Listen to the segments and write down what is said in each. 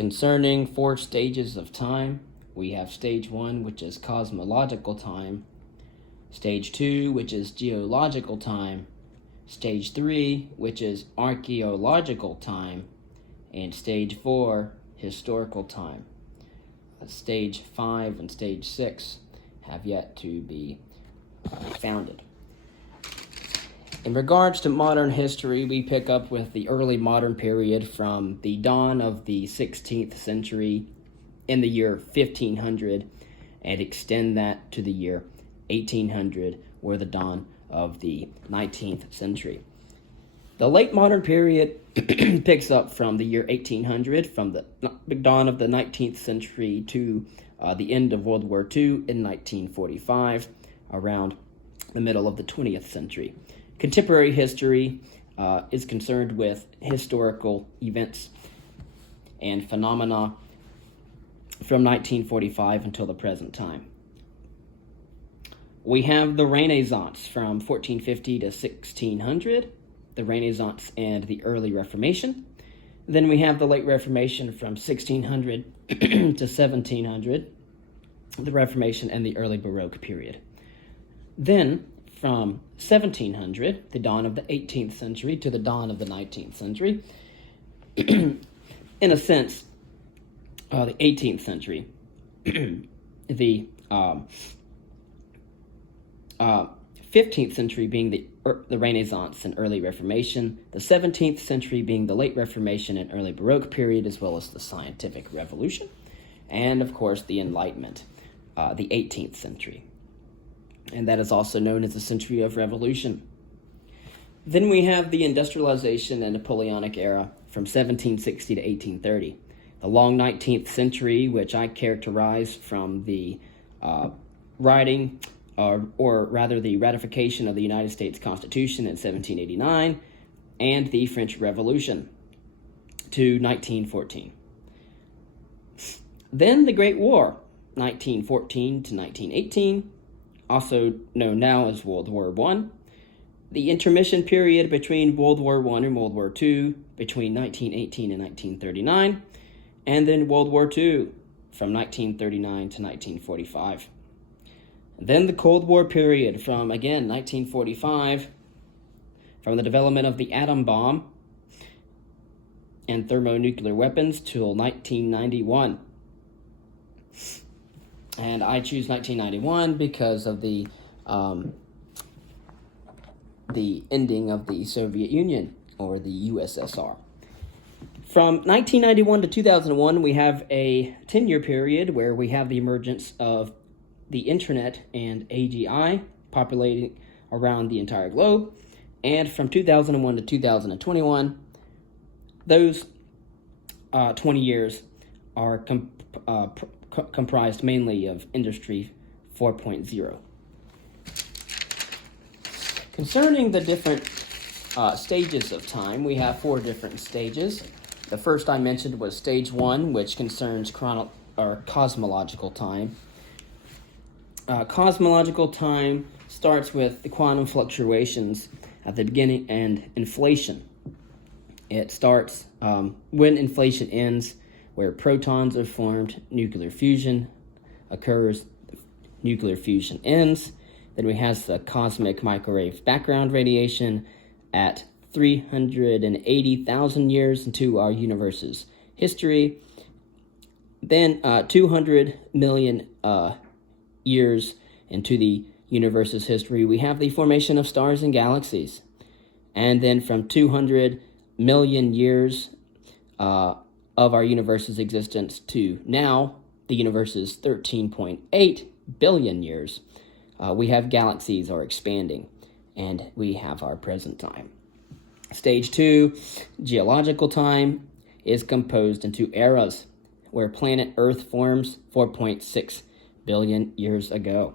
Concerning 4 stages of time, we have stage 1, which is cosmological time, stage 2, which is geological time, stage 3, which is archaeological time, and stage 4, historical time. Stage 5 and stage 6 have yet to be founded. In regards to modern history, we pick up with the early modern period from the dawn of the 16th century in the year 1500 and extend that to the year 1800, or the dawn of the 19th century. The late modern period picks up from the year 1800, from the dawn of the 19th century to the end of World War II in 1945, around the middle of the 20th century. Contemporary history is concerned with historical events and phenomena from 1945 until the present time. We have the Renaissance from 1450 to 1600, the Renaissance and the early Reformation. Then we have the late Reformation from 1600 to 1700, the Reformation and the early Baroque period. Then, from 1700, the dawn of the 18th century, to the dawn of the 19th century, in a sense, the 18th century, the 15th century being the Renaissance and early Reformation, the 17th century being the late Reformation and early Baroque period, as well as the Scientific Revolution, and of course the Enlightenment, the 18th century. And that is also known as the Century of Revolution. Then we have the Industrialization and Napoleonic era from 1760 to 1830. The long 19th century, which I characterize from the writing, or rather the ratification of the United States Constitution in 1789, and the French Revolution to 1914. Then the Great War, 1914 to 1918, also known now as World War I. The intermission period between World War I and World War II, between 1918 and 1939, and then World War II from 1939 to 1945. Then the Cold War period from, again, 1945, from the development of the atom bomb and thermonuclear weapons till 1991. And I choose 1991 because of the ending of the Soviet Union, or the USSR. From 1991 to 2001, we have a 10-year period where we have the emergence of the internet and AGI populating around the entire globe. And from 2001 to 2021, those 20 years are comprised mainly of Industry 4.0. Concerning the different stages of time, we have 4 different stages. The first I mentioned was stage 1, which concerns cosmological time. Cosmological time starts with the quantum fluctuations at the beginning and inflation. It starts when inflation ends, where protons are formed, nuclear fusion occurs, nuclear fusion ends. Then we have the cosmic microwave background radiation at 380,000 years into our universe's history. Then 200 million years into the universe's history, we have the formation of stars and galaxies. And then from 200 million years of our universe's existence to now, the universe's 13.8 billion years, we have galaxies are expanding, and we have our present time. Stage 2, geological time, is composed into eras, where planet Earth forms 4.6 billion years ago.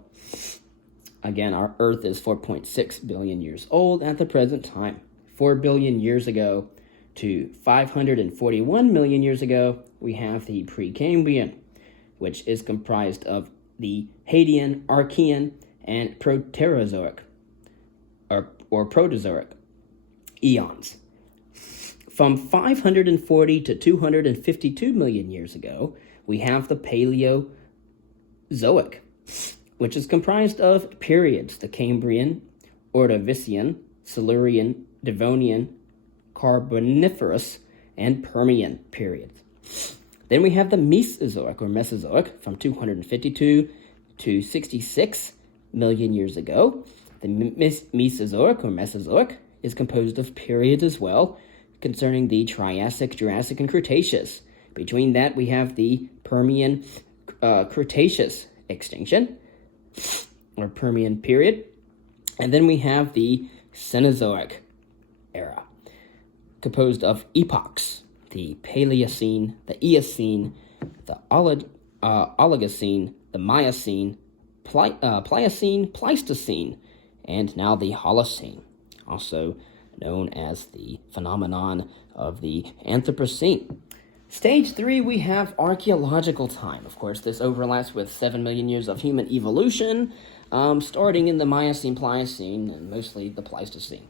Again, our Earth is 4.6 billion years old at the present time. 4 billion years ago to 541 million years ago, we have the Precambrian, which is comprised of the Hadean, Archean, and Proterozoic, or Protozoic eons. From 540 to 252 million years ago, we have the Paleozoic, which is comprised of periods: the Cambrian, Ordovician, Silurian, Devonian, Carboniferous, and Permian periods. Then we have the Mesozoic or Mesozoic from 252 to 66 million years ago. The Mesozoic or Mesozoic is composed of periods as well, concerning the Triassic, Jurassic, and Cretaceous. Between that, we have the Permian Cretaceous extinction, or Permian period. And then we have the Cenozoic era, composed of epochs: the Paleocene, the Eocene, the Oligocene, the Miocene, Pliocene, Pleistocene, and now the Holocene, also known as the phenomenon of the Anthropocene. Stage 3, we have archaeological time. Of course, this overlaps with 7 million years of human evolution, starting in the Miocene, Pliocene, and mostly the Pleistocene.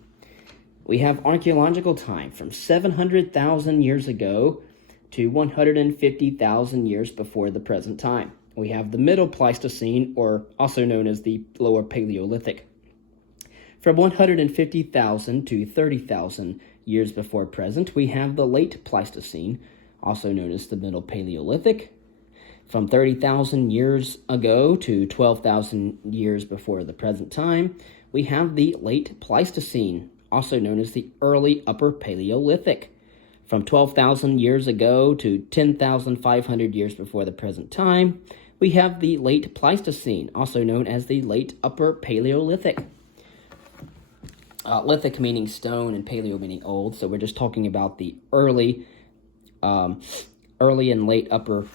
We have archaeological time from 700,000 years ago to 150,000 years before the present time. We have the Middle Pleistocene, or also known as the Lower Paleolithic. From 150,000 to 30,000 years before present, we have the Late Pleistocene, also known as the Middle Paleolithic. From 30,000 years ago to 12,000 years before the present time, we have the Late Pleistocene, also known as the Early Upper Paleolithic. From 12,000 years ago to 10,500 years before the present time, we have the Late Pleistocene, also known as the Late Upper Paleolithic. Lithic meaning stone and paleo meaning old, so we're just talking about the early and late upper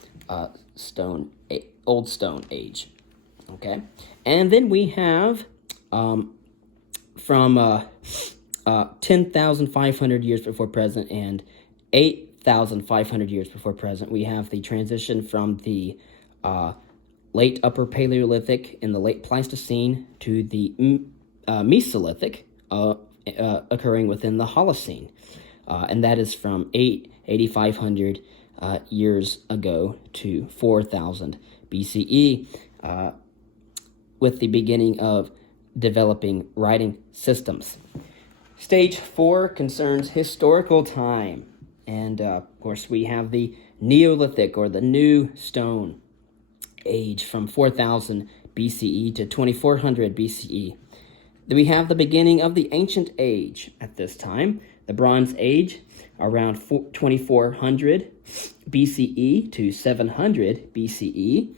old stone age. Okay, and then we have from 10,500 years before present and 8,500 years before present, we have the transition from the late upper Paleolithic in the late Pleistocene to the Mesolithic, occurring within the Holocene, and that is from 8,500 years ago to 4,000 BCE, with the beginning of developing writing systems. Stage 4 concerns historical time, and of course we have the Neolithic or the New Stone Age from 4,000 BCE to 2,400 BCE. We have the beginning of the Ancient Age at this time, the Bronze Age around 2,400 BCE to 700 BCE.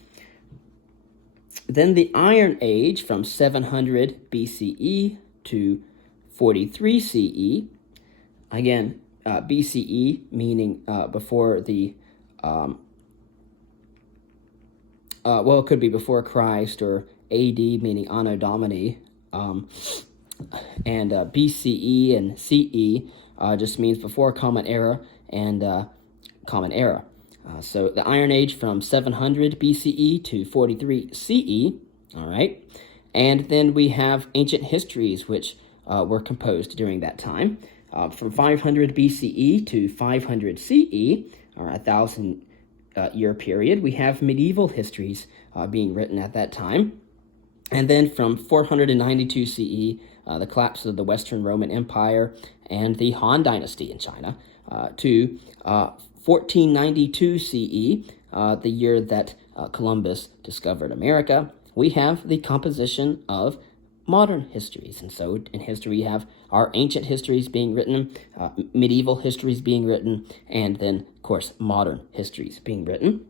Then the Iron Age from 700 BCE to 43 CE. Again, BCE meaning before the, it could be before Christ, or AD meaning Anno Domini. And BCE and CE just means before Common Era and Common Era. So the Iron Age from 700 BCE to 43 CE, all right? And then we have ancient histories, which were composed during that time. From 500 BCE to 500 CE, or a 1,000-year period, we have medieval histories being written at that time. And then from 492 CE, the collapse of the Western Roman Empire and the Han Dynasty in China, to 1492 CE, the year that Columbus discovered America, we have the composition of modern histories. And so in history, we have our ancient histories being written, medieval histories being written, and then, of course, modern histories being written.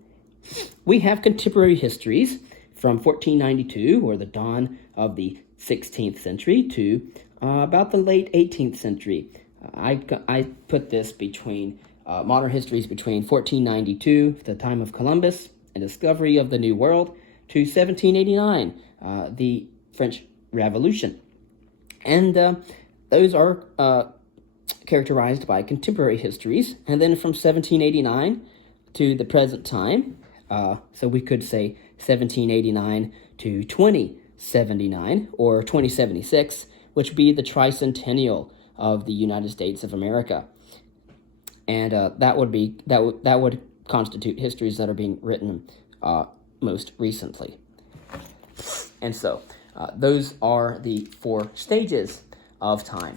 We have contemporary histories from 1492, or the dawn of the 16th century, to about the late 18th century. I put this between modern histories between 1492, the time of Columbus and discovery of the New World, to 1789, the French Revolution. And those are characterized by contemporary histories. And then from 1789 to the present time, so we could say 1789 to 2079 or 2076, which would be the tricentennial of the United States of America. and that would constitute histories that are being written most recently. And so those are the 4 stages of time.